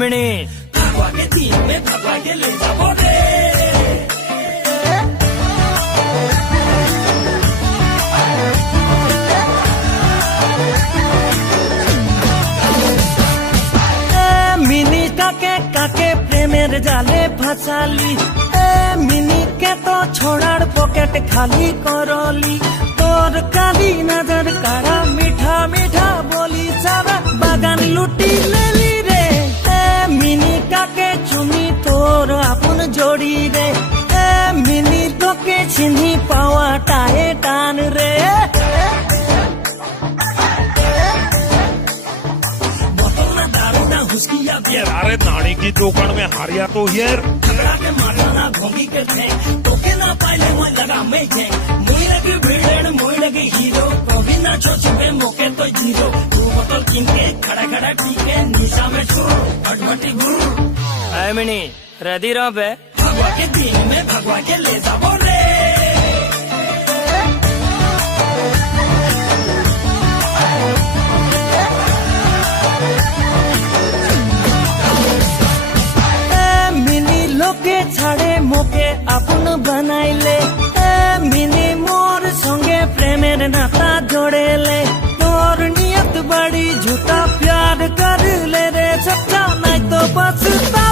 mini mini কাকে কাকে প্রেমের জালে ফাঁসালি মিনি কে তো ছোড়ার পকেট খালি করলি তোর কালি নজর কারা মিঠা মিঠা বলি সারা বাগান লুটি লেলি রে মিনি কাকে চুমি তোর আপন জড়ি রে মিনি তোকে চিনি পাওয়াটায় টান রে अरे नानी की दुकान में हारिया तो यार के मारना भोंगी के थे तोके ना पाइले मोय लगा मैं जे मोय लगे भिड़न मोय लगे हीरो कभी ना छोछबे मोके तो जीरो तू बोतल किन के खड़ा खड़ा टीके निशा में छुर भटभटी गुरु आई मिनी रेडी रहो बे भगवा के दिन में भगवा के ले जाबो रे লোকে ছাড়ে মোকে আপন বানাইলে মিনি মোর সঙ্গে প্রেমের নাতা জোড়েলে তোর নিয়ত বড়ি ঝুটা প্যার করলে রে সচ্চা নাই তো পছতা